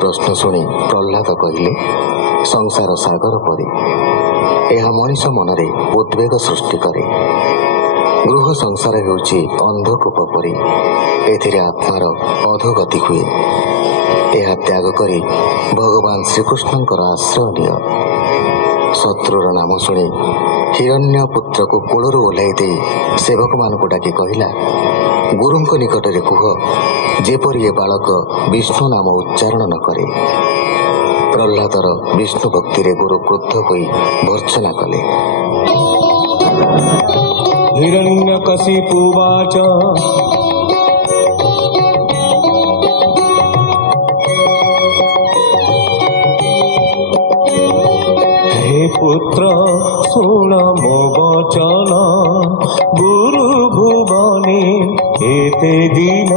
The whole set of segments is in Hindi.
प्रश्न शुणी प्रह्लाद कहले संसार सागर परी यह मनीष मनरे उद्वेग सृष्टि करे। गृह संसार होउछि अंधकूप परी एथिरे आत्मार अधोगति हुए। यह त्याग करी भगवान श्रीकृष्णଙ୍କର आश्रय निय। शत्रुर नाम शुणी हिरण्य पुत्र को कोलरू ओह्लाई दे सेवक मान को डाकी कहला गुरुंक निकटरे कुह जेपरि ए बालक विष्णु नाम उच्चारण न करे। प्रह्लादर विष्णु भक्ति रे गुरु क्रुद्ध होई भर्त्सना कले। हिरण्यकशिपु उवाच हे पुत्र शुण मो वचन गुरु भुवने एते दिन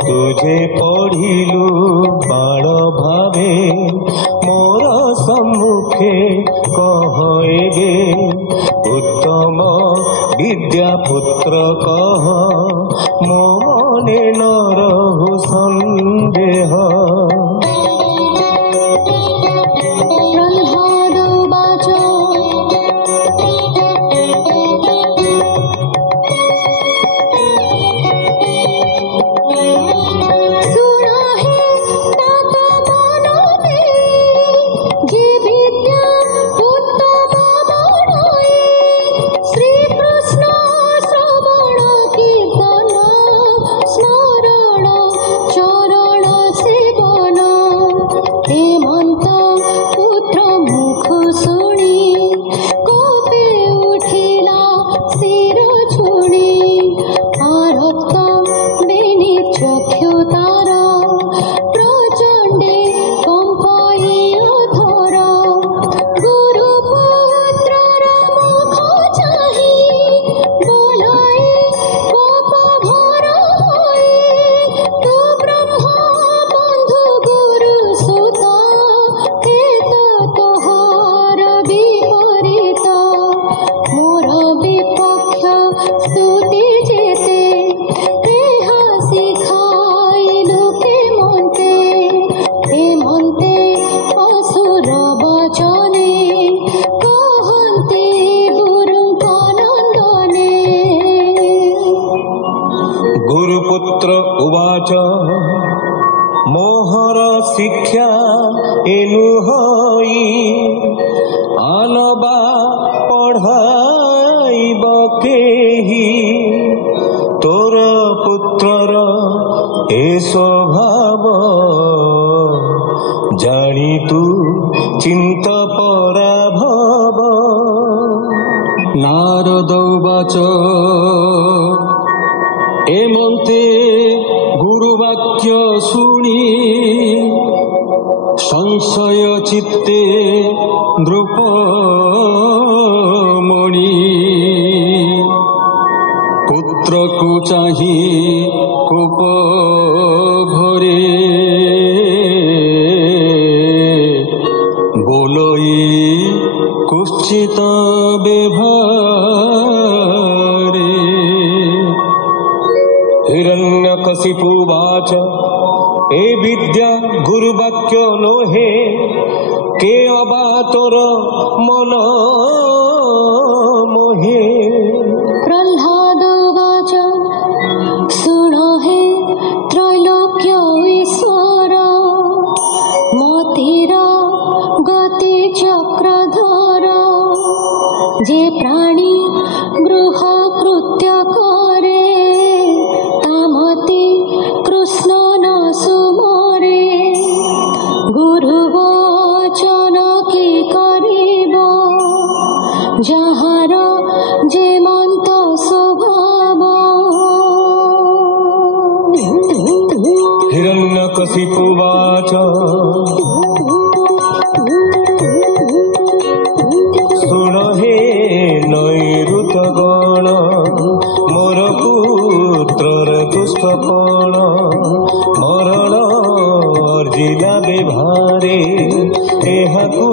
तुझे पढ़िलु बाण भावे मोर सम्मुखे कह एबे उत्तम विद्या पुत्र कह मो मने न रहु संदेह। गुरुपुत्र उवाच मोहर शिक्षा एनु होई आनबा पढ़ाइब केही तोर पुत्रर ए स्वभाव जानी तू चिंत पराभव। नारद उवाच एमंते गुरुवाक्य शुणी संशय चित्ते नृपमणि पुत्र को चाही कोप घरे बोलई कुश्चित व्यवहारे। हिरण्यकशिपु उवाच ए विद्या गुरुवाक्य लोहे के अबा तोर मन मोहे। प्रह्लाद उवाच शुण हे त्रैलोक्य ईश्वर मतिर गति चक्रधर जे प्राणी गृह कृत्य करे हिरण्यकशिपुवाच शुण हे नैऋतगण मोर पुत्रर दुष्टपण मरण अर्जिला बेभारे एहाकू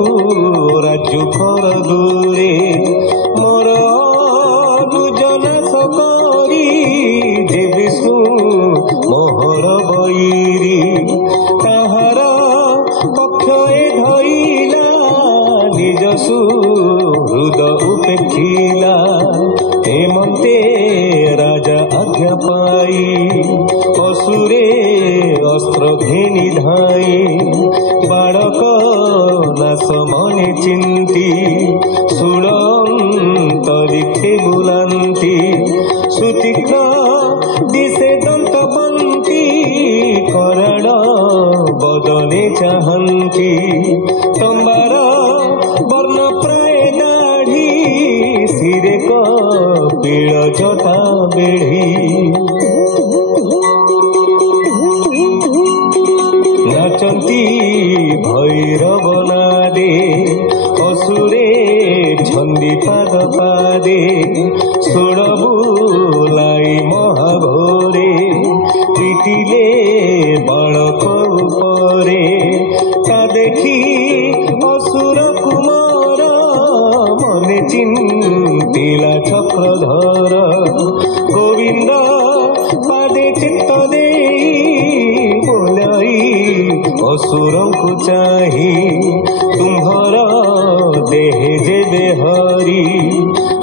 राज्य कर दूरे मोर दुजना सकरी जे विष्णु मोहर बैरी ताहार पक्ष धइला निज सुहृद उपेक्षिला हेमंते राजा आज्ञा पाई असुरे अस्त्र घेनी धाई बाड़क नाश मने चिंती सुड़न्तरिक्षे बुलांती सुतीक्ष्ण दिशे दंतपंती कराड़ बदने चाहंती तंबार वर्ण प्राय दाढ़ी सिरे कपिल जटा बेढ़ी नाचंती भैरव नादे असुरे छंदी पाद पादे सुड़बुलाई महाघोरे पिटिले बालक उपरे ता देखी असुर कुमार मने चिंतिला चक्रधर गोविंद पादे चित्त देई बोलाई असुर को चाही तुम्हार देह जेबे हरि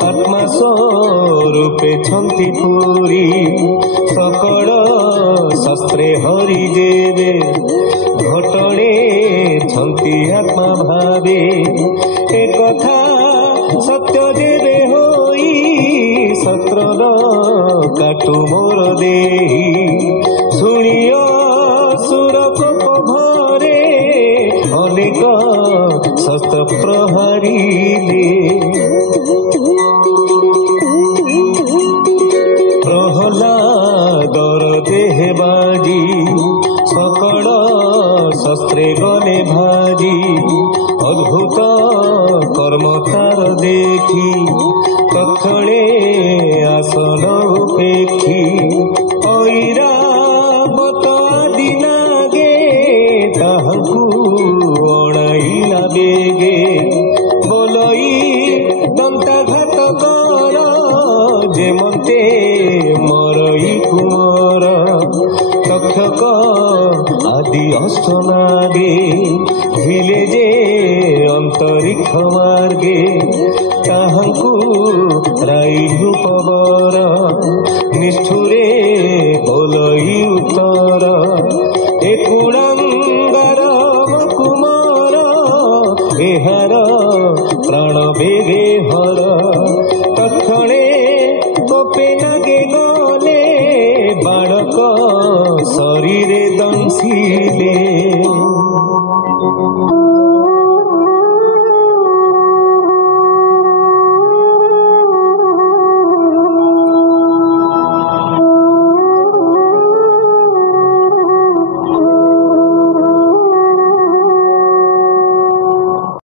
आत्मा स्वरूपे छंती पूरी सकल शास्त्रे हरि जेबे घटणे छंती आत्मा भावे ए कथा सत्य जेबे होई सत्रन काटु मोर देही शुणिय सुर कोप भरे अनेक शस्त्र प्रहरीले प्रहलादर देह बाजी सकल शस्त्रे गले भाजी अद्भुत कर्म तार देखी तक्षणे आसन उपेक्षी ऐरावत आदि नागे ताहाकू अणाइला बेगे बोलई दंताघात कर जेमंते मरई कुमार तक्षक आदि अष्टनागे हिले जे अंतरिक्ष मार्गे ताहाकू राई रूपवर निष्ठुरे